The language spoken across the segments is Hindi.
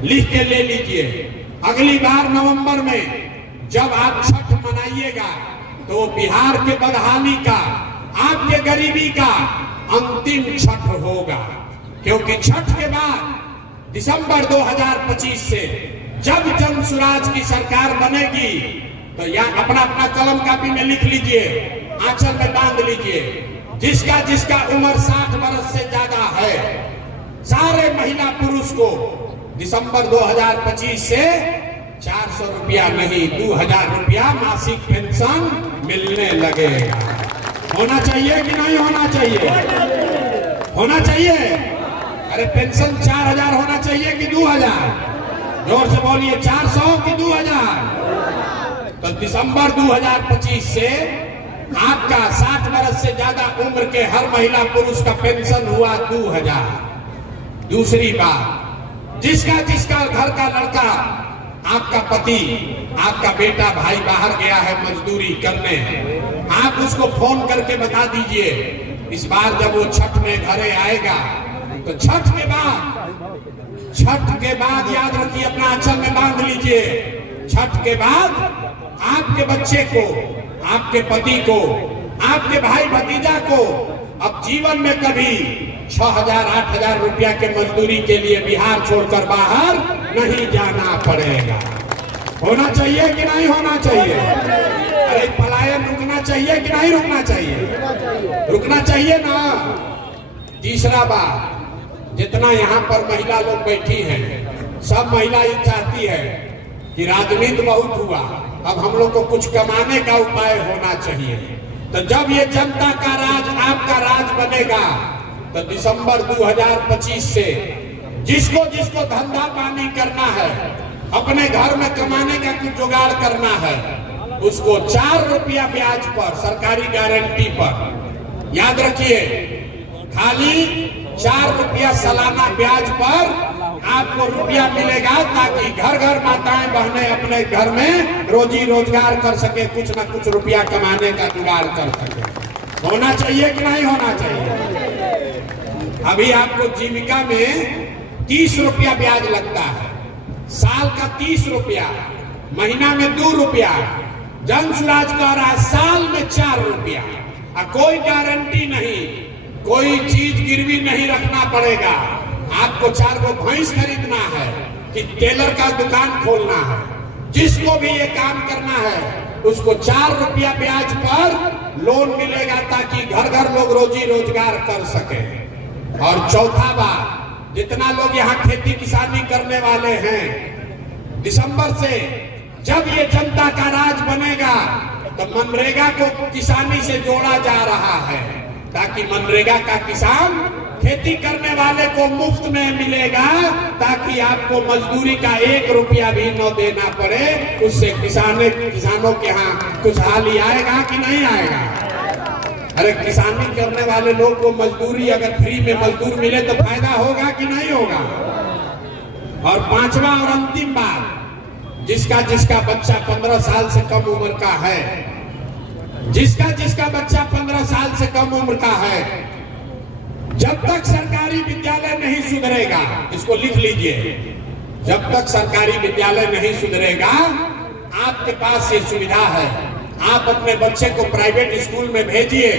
लिख के ले लीजिए। अगली बार नवंबर में जब आप छठ मनाइएगा तो बिहार के बदहाली का, आपके गरीबी का अंतिम छठ होगा। क्योंकि छठ के बाद दिसंबर 2025 से जब जन स्वराज की सरकार बनेगी तो यहाँ अपना अपना कलम कापी में लिख लीजिए, आंचल में बांध लीजिए। जिसका जिसका उम्र 60 वर्ष से ज्यादा है, सारे महिला पुरुष को दिसंबर 2025 से 400 रुपया नहीं 2000 रुपया मासिक पेंशन मिलने लगेगा। होना चाहिए कि नहीं होना चाहिए? होना चाहिए। अरे पेंशन 4000 होना चाहिए कि 2000? जोर से बोलिए, 400 कि 2000? तो दिसंबर 2025 से आपका 60 वर्ष से ज्यादा उम्र के हर महिला पुरुष का पेंशन हुआ 2000। दूसरी बात, जिसका जिसका घर का लड़का, आपका पति, आपका बेटा भाई बाहर गया है मजदूरी करने, आप उसको फोन करके बता दीजिए। इस बार जब वो छठ में घरे आएगा तो छठ के बाद याद रखिए, अपना आंचल में बांध लीजिए। छठ के बाद आपके बच्चे को, आपके पति को, आपके भाई भतीजा को अब जीवन में कभी 6000-8000 रुपया के मजदूरी के लिए बिहार छोड़कर बाहर नहीं जाना पड़ेगा। होना चाहिए कि नहीं होना चाहिए? अरे पलायन रुकना चाहिए कि नहीं रुकना चाहिए? रुकना चाहिए ना। तीसरा बात, जितना यहाँ पर महिला लोग बैठी हैं, सब महिला ये चाहती है कि राजनीति बहुत हुआ, अब हम लोग को कुछ कमाने का उपाय होना चाहिए। तो जब ये जनता का राज, आपका राज बनेगा तो दिसंबर 2025 से जिसको जिसको धंधा पानी करना है, अपने घर में कमाने का कुछ जुगाड़ करना है, उसको 4 रुपया ब्याज पर, सरकारी गारंटी पर, याद रखिए, खाली 4 रुपया सालाना ब्याज पर आपको रुपया मिलेगा, ताकि घर घर माताएं बहनें अपने घर में रोजी रोजगार कर सके, कुछ ना कुछ रुपया कमाने का जुगाड़ कर सके। होना चाहिए कि नहीं होना चाहिए? अभी आपको जीविका में 30 रुपया ब्याज लगता है, साल का 30 रुपया, महीना में 2 रुपया। जन स्वराज कह रहा है साल में 4 रुपया, कोई गारंटी नहीं, कोई चीज गिरवी नहीं रखना पड़ेगा। आपको 4 गो भैंस खरीदना है कि टेलर का दुकान खोलना है, जिसको भी ये काम करना है उसको 4 रुपया ब्याज पर लोन मिलेगा, ताकि घर घर लोग रोजी रोजगार कर सके। और चौथा बात, जितना लोग यहाँ खेती किसानी करने वाले हैं, दिसंबर से जब ये जनता का राज बनेगा तो मनरेगा को किसानी से जोड़ा जा रहा है, ताकि मनरेगा का किसान खेती करने वाले को मुफ्त में मिलेगा, ताकि आपको मजदूरी का 1 रुपया भी न देना पड़े। उससे किसानों के यहाँ खुशहाली आएगा कि नहीं आएगा? अरे किसानी करने वाले लोग को मजदूरी, अगर फ्री में मजदूर मिले तो फायदा होगा कि नहीं होगा? और पांचवा और अंतिम बात, जिसका जिसका बच्चा 15 साल से कम उम्र का है, जिसका जिसका बच्चा 15 साल से कम उम्र का है, जब तक सरकारी विद्यालय नहीं सुधरेगा, इसको लिख लीजिए, जब तक सरकारी विद्यालय नहीं सुधरेगा, आपके पास ये सुविधा है, आप अपने बच्चे को प्राइवेट स्कूल में भेजिए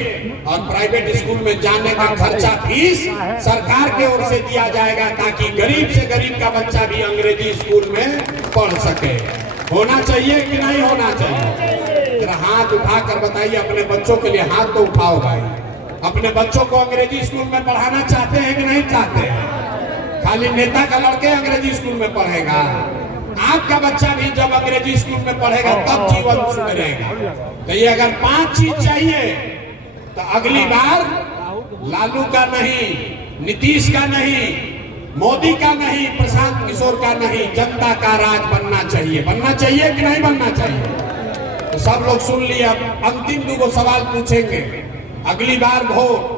और प्राइवेट स्कूल में जाने का खर्चा फीस सरकार की ओर से दिया जाएगा, ताकि गरीब से गरीब का बच्चा भी अंग्रेजी स्कूल में पढ़ सके। होना चाहिए कि नहीं होना चाहिए? जरा हाथ उठाकर बताइए, अपने बच्चों के लिए हाथ तो उठाओ भाई। अपने बच्चों को अंग्रेजी स्कूल में पढ़ाना चाहते हैं कि नहीं चाहते? खाली नेता का लड़के अंग्रेजी स्कूल में पढ़ेगा? आपका बच्चा भी जब अंग्रेजी स्कूल में पढ़ेगा तब जीवन सुधरेगा। तो ये अगर 5 चीज चाहिए तो अगली बार लालू का नहीं, नीतीश का नहीं, मोदी का नहीं, प्रशांत किशोर का नहीं, जनता का राज बनना चाहिए। बनना चाहिए कि नहीं बनना चाहिए? तो सब लोग सुन लिए। अब अंतिम 2 सवाल पूछेंगे। अगली बार वोट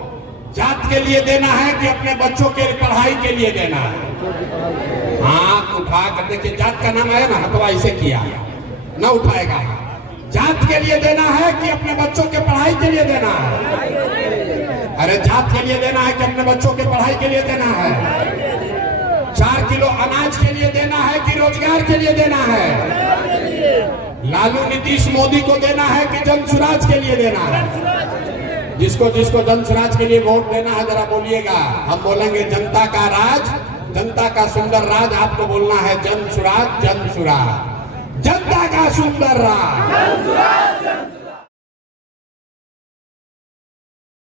जात के लिए देना है कि अपने बच्चों के पढ़ाई के लिए देना है? हाथ उठा कर देखिए, जात का नाम आया ना, हथवा ऐसे किया, न उठाएगा। जात के लिए देना है कि अपने बच्चों के पढ़ाई के लिए देना है? अरे जात के लिए देना है कि अपने बच्चों के पढ़ाई के लिए देना है? 4 किलो अनाज के लिए देना रोजगार के लिए देना है? लालू नीतीश मोदी को देना है कि जन स्वराज के लिए देना है? जिसको जिसको जन स्वराज के लिए वोट देना है जरा बोलिएगा। हम बोलेंगे जनता का राज, जनता का सुंदर राज। आपको बोलना है जन स्वराज, जन स्वराज, जनता का सुंदर राज।